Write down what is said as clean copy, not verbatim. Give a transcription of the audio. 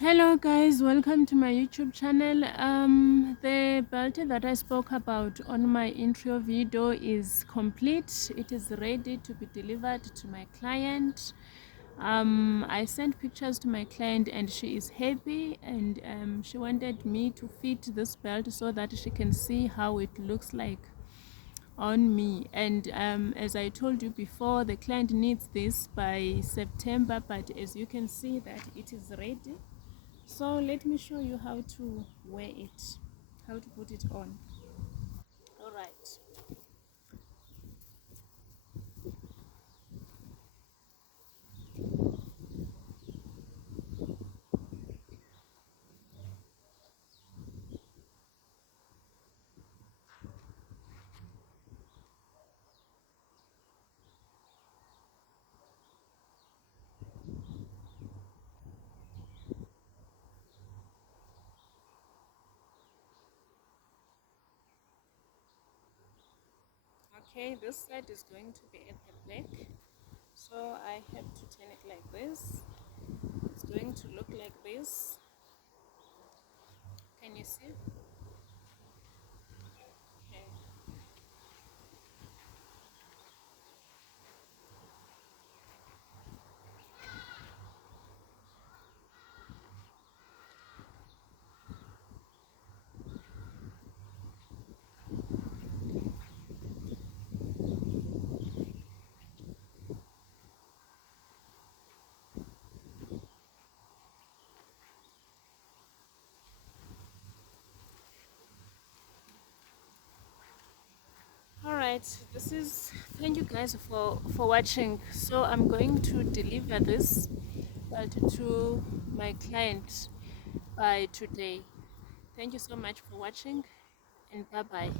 Hello guys, welcome to my YouTube channel. The belt that I spoke about on my intro video is complete. It is ready to be delivered to my client. I sent pictures to my client and she is happy, and she wanted me to fit this belt so that she can see how it looks like on me. And as I told you before, the client needs this by September, but as you can see that it is ready. So let me show you how to wear it, how to put it on. All right. Okay, this side is going to be at the back. So I have to turn it like this. It's going to look like this. Can you see? Okay. All right, this is, thank you guys for watching. So I'm going to deliver this to my client by today. Thank you so much for watching, and bye bye.